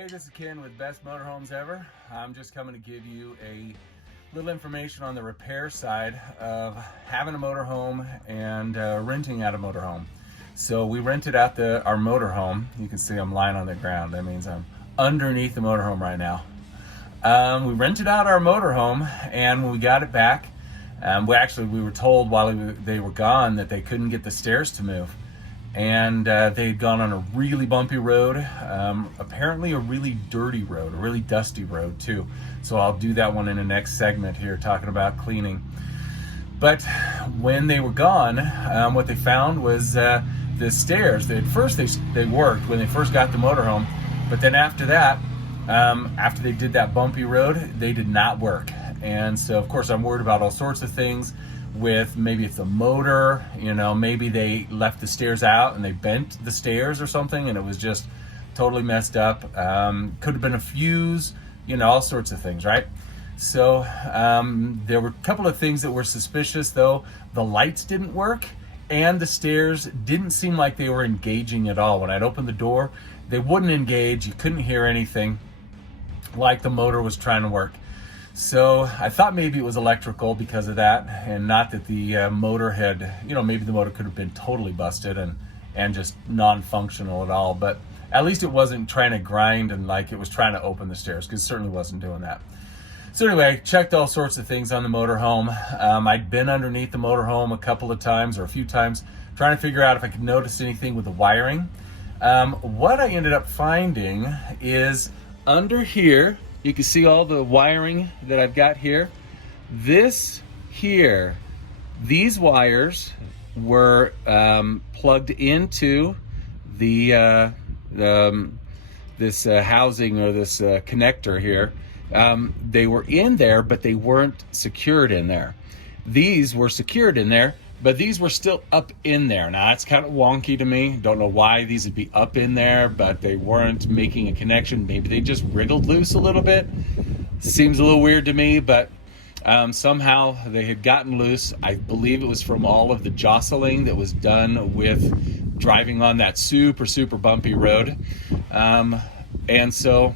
Hey, this is Ken with Best Motorhomes Ever. I'm just coming to give you a little information on the repair side of having a motorhome and renting out a motorhome. So we rented out our motorhome. You can see I'm lying on the ground. That means I'm underneath the motorhome right now. We rented out our motorhome, and when we got it back, we were told while they were gone that they couldn't get the stairs to move. And they had gone on a really bumpy road, apparently a really dirty road, a really dusty road too. So I'll do that one in the next segment here, talking about cleaning. But when they were gone, what they found was the stairs. At first they worked when they first got the motorhome, but then after that, after they did that bumpy road, they did not work. And so of course I'm worried about all sorts of things. With maybe it's a motor, maybe they left the stairs out and they bent the stairs or something and it was just totally messed up. Could have been a fuse, all sorts of things, right? So there were a couple of things that were suspicious though. The lights didn't work and the stairs didn't seem like they were engaging at all. When I'd open the door, they wouldn't engage. You couldn't hear anything like the motor was trying to work. So I thought maybe it was electrical because of that, and not that the motor had, maybe the motor could have been totally busted and just non-functional at all, but at least it wasn't trying to grind and like it was trying to open the stairs, because it certainly wasn't doing that. So anyway, checked all sorts of things on the motorhome. I'd been underneath the motorhome a few times, trying to figure out if I could notice anything with the wiring. What I ended up finding is under here, you can see all the wiring that I've got here. These wires were plugged into this housing or this connector here. They were in there, but they weren't secured in there. These were secured in there, but these were still up in there. Now that's kind of wonky to me. Don't know why these would be up in there, but they weren't making a connection. Maybe they just wriggled loose a little bit. Seems a little weird to me, but somehow they had gotten loose. I believe it was from all of the jostling that was done with driving on that super, super bumpy road. And so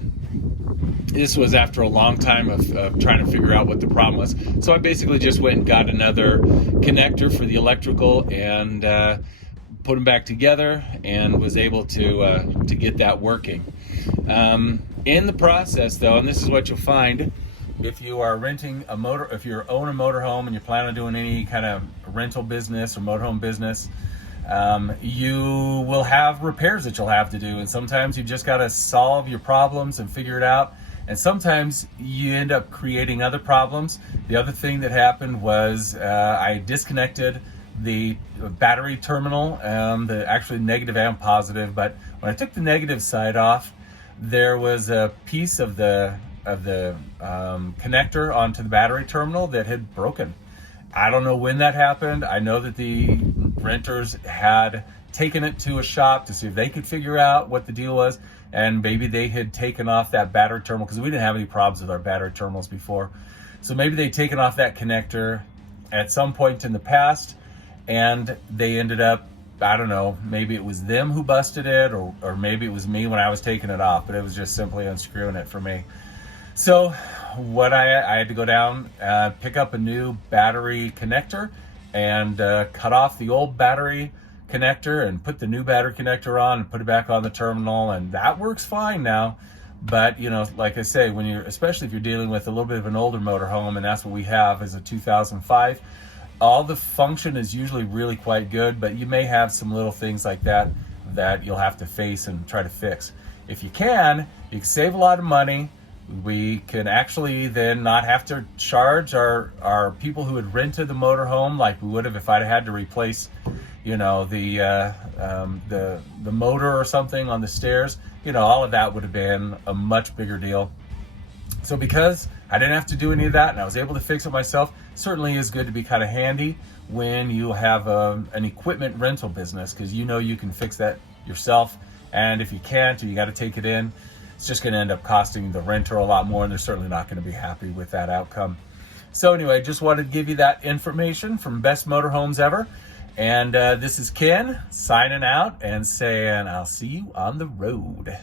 this was after a long time of trying to figure out what the problem was. So I basically just went and got another connector for the electrical and put them back together and was able to get that working. In the process though, and this is what you'll find if you are renting a motor, if you own a motorhome and you plan on doing any kind of rental business or motorhome business, you will have repairs that you'll have to do, and sometimes you just got to solve your problems and figure it out. And sometimes you end up creating other problems. The other thing that happened was I disconnected the battery terminal, the actually negative and positive. But when I took the negative side off, there was a piece of the connector onto the battery terminal that had broken. I don't know when that happened. I know that the renters had taken it to a shop to see if they could figure out what the deal was, and maybe they had taken off that battery terminal, because we didn't have any problems with our battery terminals before. So maybe they'd taken off that connector at some point in the past, and they ended up, I don't know, maybe it was them who busted it, or maybe it was me when I was taking it off, but it was just simply unscrewing it for me. So what I had to go down, pick up a new battery connector and cut off the old battery connector and put the new battery connector on and put it back on the terminal, and that works fine now. But like I say, especially if you're dealing with a little bit of an older motorhome, and that's what we have, is a 2005, all the function is usually really quite good, but you may have some little things like that you'll have to face and try to fix. If you can save a lot of money. We can actually then not have to charge our people who had rented the motorhome like we would have if I'd had to replace the motor or something on the stairs. All of that would have been a much bigger deal. So because I didn't have to do any of that and I was able to fix it myself, certainly is good to be kind of handy when you have an equipment rental business, because you can fix that yourself. And if you can't, or you got to take it in, it's just going to end up costing the renter a lot more, and they're certainly not going to be happy with that outcome. So anyway, just wanted to give you that information from Best Motorhomes Ever. And this is Ken signing out and saying I'll see you on the road.